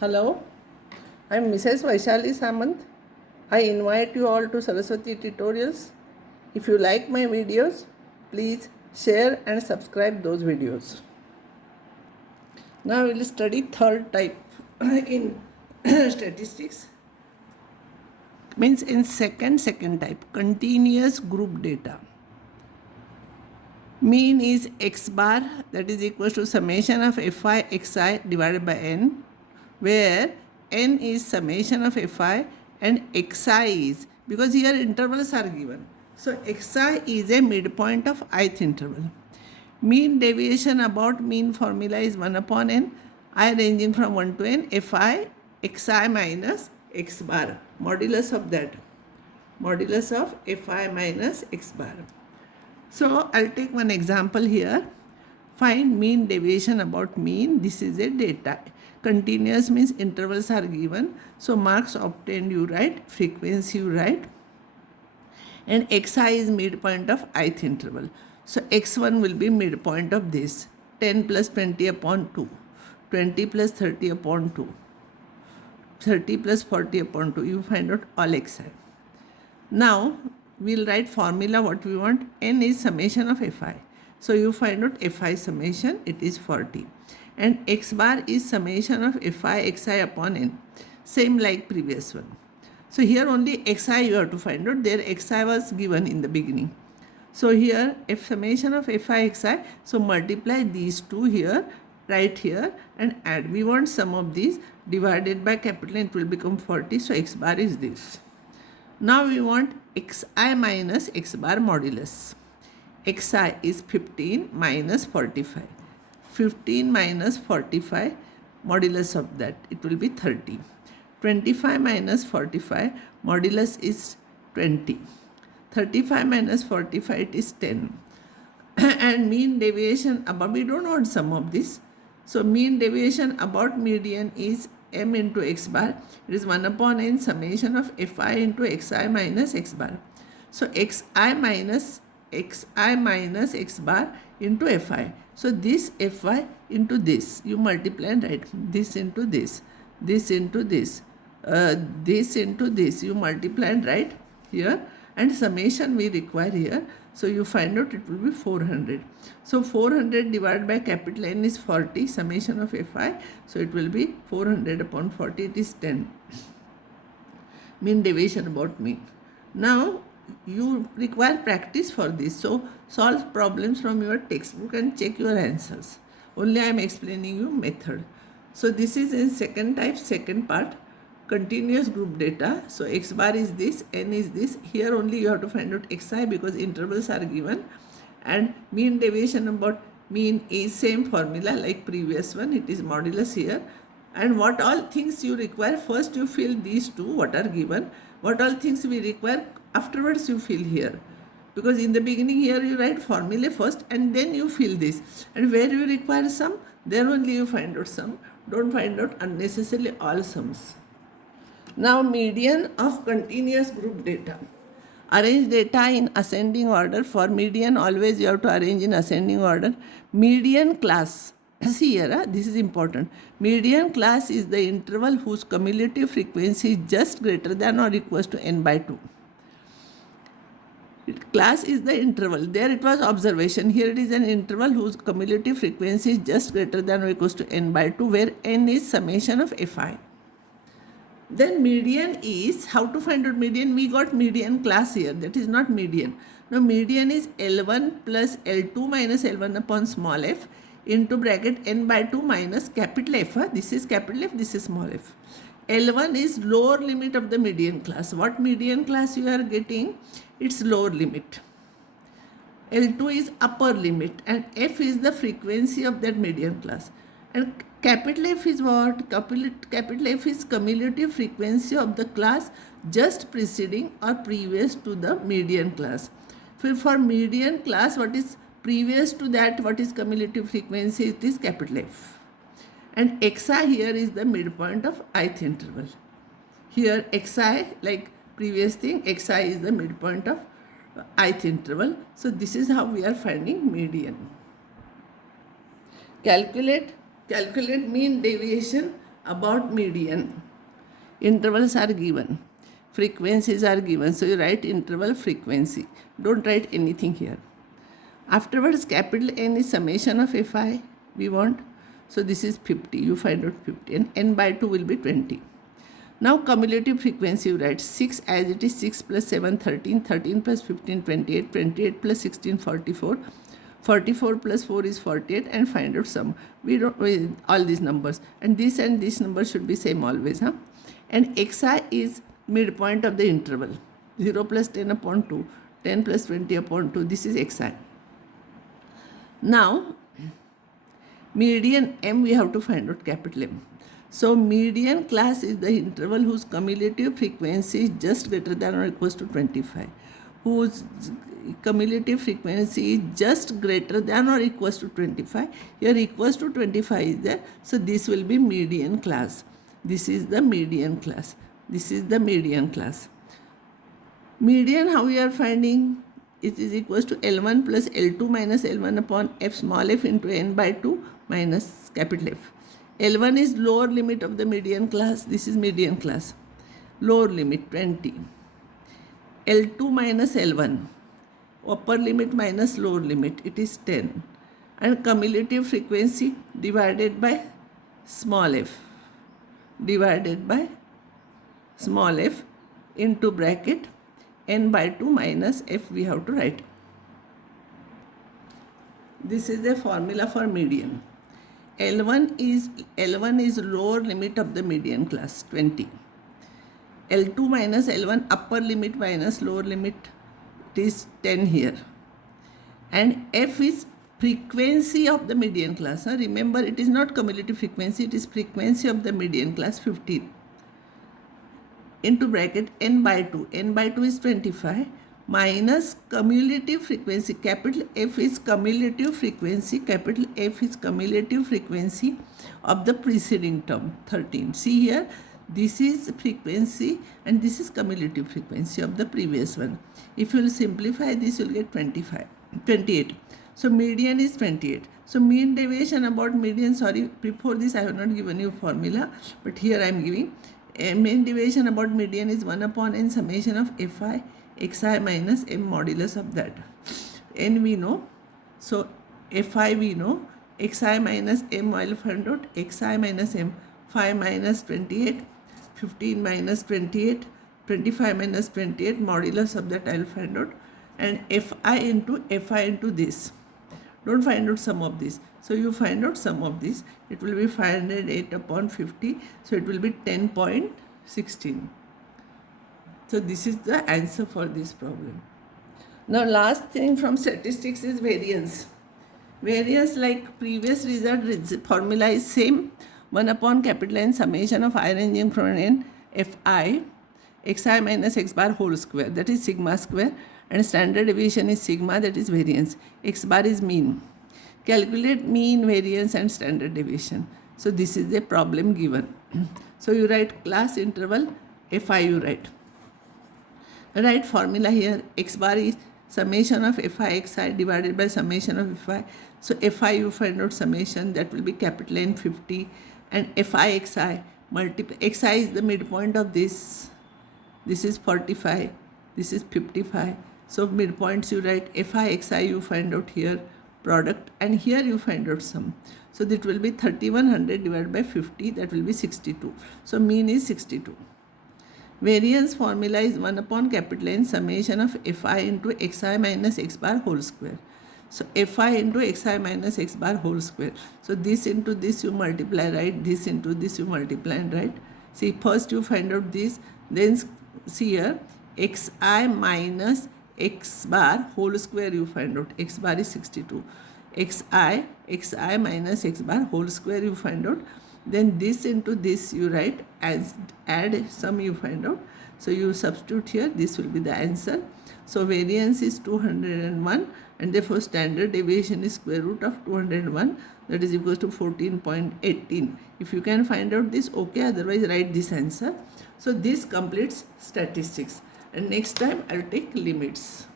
Hello, I am Mrs. Vaishali Samant. I invite you all to Saraswati Tutorials. If you like my videos, please share and subscribe those videos. Now we will study third type in statistics. Means in second type, continuous group data. Mean is x bar, that is equal to summation of fi xi divided by n, where n is summation of fi and xi is, because here intervals are given, so xi is a midpoint of ith interval. Mean deviation about mean formula is 1 upon n, I ranging from 1 to n, fi xi minus x bar, modulus of that, modulus of fi minus x bar. So I'll take one example here. Find mean deviation about mean. This is a data. Continuous means intervals are given. So marks obtained you write, frequency you write. And xi is midpoint of ith interval. So x1 will be midpoint of this. 10 plus 20 upon 2. 20 plus 30 upon 2. 30 plus 40 upon 2. You find out all xi. Now we'll write formula what we want. N is summation of fi. So you find out fi summation, it is 40. And x bar is summation of fi xi upon n. Same like previous one. So here only xi you have to find out. There xi was given in the beginning. So here f summation of fi xi. So multiply these two here, right here, and add. We want sum of these divided by capital N, it will become 40. So x bar is this. Now we want xi minus x bar modulus. Xi is 15 minus 45. 15 minus 45, modulus of that, it will be 30. 25 minus 45, modulus is 20. 35 minus 45, it is 10. And mean deviation above, we don't want sum of this. So mean deviation about median is m into x bar. It is 1 upon n summation of fi into xi minus x bar. So xi minus x bar into fi. So this fi into this, you multiply and write this into this, this into this, this into this, you multiply and write here, and summation we require here. So you find out it will be 400. So 400 divided by capital N is 40, summation of fi. So it will be 400 upon 40, it is 10. Mean deviation about mean. Now you require practice for this. So solve problems from your textbook and check your answers. Only I am explaining you method. So this is in second type, second part. Continuous group data. So x bar is this, n is this. Here only you have to find out xi because intervals are given. And mean deviation about mean is same formula like previous one. It is modulus here. And what all things you require, first you fill these two what are given. What all things we require, afterwards you fill here. Because in the beginning here you write formula first and then you fill this. And where you require sum, there only you find out sum. Don't find out unnecessarily all sums. Now median of continuous group data. Arrange data in ascending order. For median always you have to arrange in ascending order. Median class. See here, this is important. Median class is the interval whose cumulative frequency is just greater than or equals to n by 2. Class is the interval. There it was observation. Here it is an interval whose cumulative frequency is just greater than or equals to n by 2, where n is summation of fi. Then median is, how to find out median? We got median class here. That is not median. Now median is L1 plus L2 minus L1 upon small f into bracket n by 2 minus capital F. This is capital F, this is small f. L1 is lower limit of the median class. What median class you are getting? It's lower limit. L2 is upper limit and f is the frequency of that median class. And capital F is what? Capital F is cumulative frequency of the class just preceding or previous to the median class. For median class, what is previous to that, what is cumulative frequency? It is capital F. And xi here is the midpoint of ith interval. Here xi, like previous thing, xi is the midpoint of ith interval. So this is how we are finding median. Calculate mean deviation about median. Intervals are given, frequencies are given, so you write interval frequency. Don't write anything here. Afterwards, capital N is summation of Fi we want. So this is 50. You find out 50 and n by 2 will be 20. Now cumulative frequency you write 6 as it is 6 plus 7 13, 13 plus 15 28, 28 plus 16 44, 44 plus 4 is 48 and find out sum. We don't all these numbers and this number should be same always. And xi is midpoint of the interval. 0 plus 10 upon 2, 10 plus 20 upon 2. This is xi. Now median m we have to find out capital M. So median class is the interval whose cumulative frequency is just greater than or equals to 25. Whose cumulative frequency is just greater than or equals to 25. Here equals to 25 is there. So this will be median class. This is the median class. This is the median class. Median how we are finding? It is equals to L1 plus L2 minus L1 upon f small f into n by 2 minus capital F. L1 is lower limit of the median class. This is median class. Lower limit 20. L2 minus L1. Upper limit minus lower limit. It is 10. And cumulative frequency divided by small f. Divided by small f into bracket n by 2 minus f we have to write. This is the formula for median. L1 is lower limit of the median class 20. L2 minus L1 upper limit minus lower limit, it is 10 here. And F is frequency of the median class. Remember it is not cumulative frequency, it is frequency of the median class 15. Into bracket n by 2. N by 2 is 25 minus cumulative frequency. Capital F is cumulative frequency. Capital F is cumulative frequency of the preceding term 13. See here, this is frequency and this is cumulative frequency of the previous one. If you will simplify this, you will get 28. So median is 28. So mean deviation about median, sorry, before this I have not given you formula, but here I am giving. Mean deviation about median is 1 upon n summation of fi xi minus m modulus of that. N we know, so fi we know, xi minus m I will find out, xi minus m, 5 minus 28, 15 minus 28, 25 minus 28, modulus of that I will find out, and fi into this. Don't find out sum of this. So you find out sum of this. It will be 508 upon 50. So it will be 10.16. So this is the answer for this problem. Now last thing from statistics is variance. Variance, like previous result, formula is same. 1 upon capital N summation of I ranging from n fi xi minus x bar whole square, that is sigma square, and standard deviation is sigma, that is variance. X bar is mean. Calculate mean, variance and standard deviation. So this is the problem given. So you write class interval fi you write. Write formula here. X bar is summation of fi xi divided by summation of fi. So fi you find out summation, that will be capital N 50, and fi xi multiply. Xi is the midpoint of this. This is 45. This is 55. So midpoints you write fi xi you find out here product, and here you find out sum. So that will be 3100 divided by 50, that will be 62. So mean is 62. Variance formula is 1 upon capital N summation of fi into xi minus x bar whole square. So fi into xi minus x bar whole square. So this into this you multiply, right? This into this you multiply and write. See, first you find out this, then see here xi minus x bar whole square you find out. X bar is 62. xi minus x bar whole square you find out. Then this into this you write, as add sum you find out. So you substitute here, this will be the answer. So variance is 201 and therefore standard deviation is square root of 201, that is equals to 14.18. If you can find out this, okay, otherwise write this answer. So this completes statistics, and next time I'll take limits.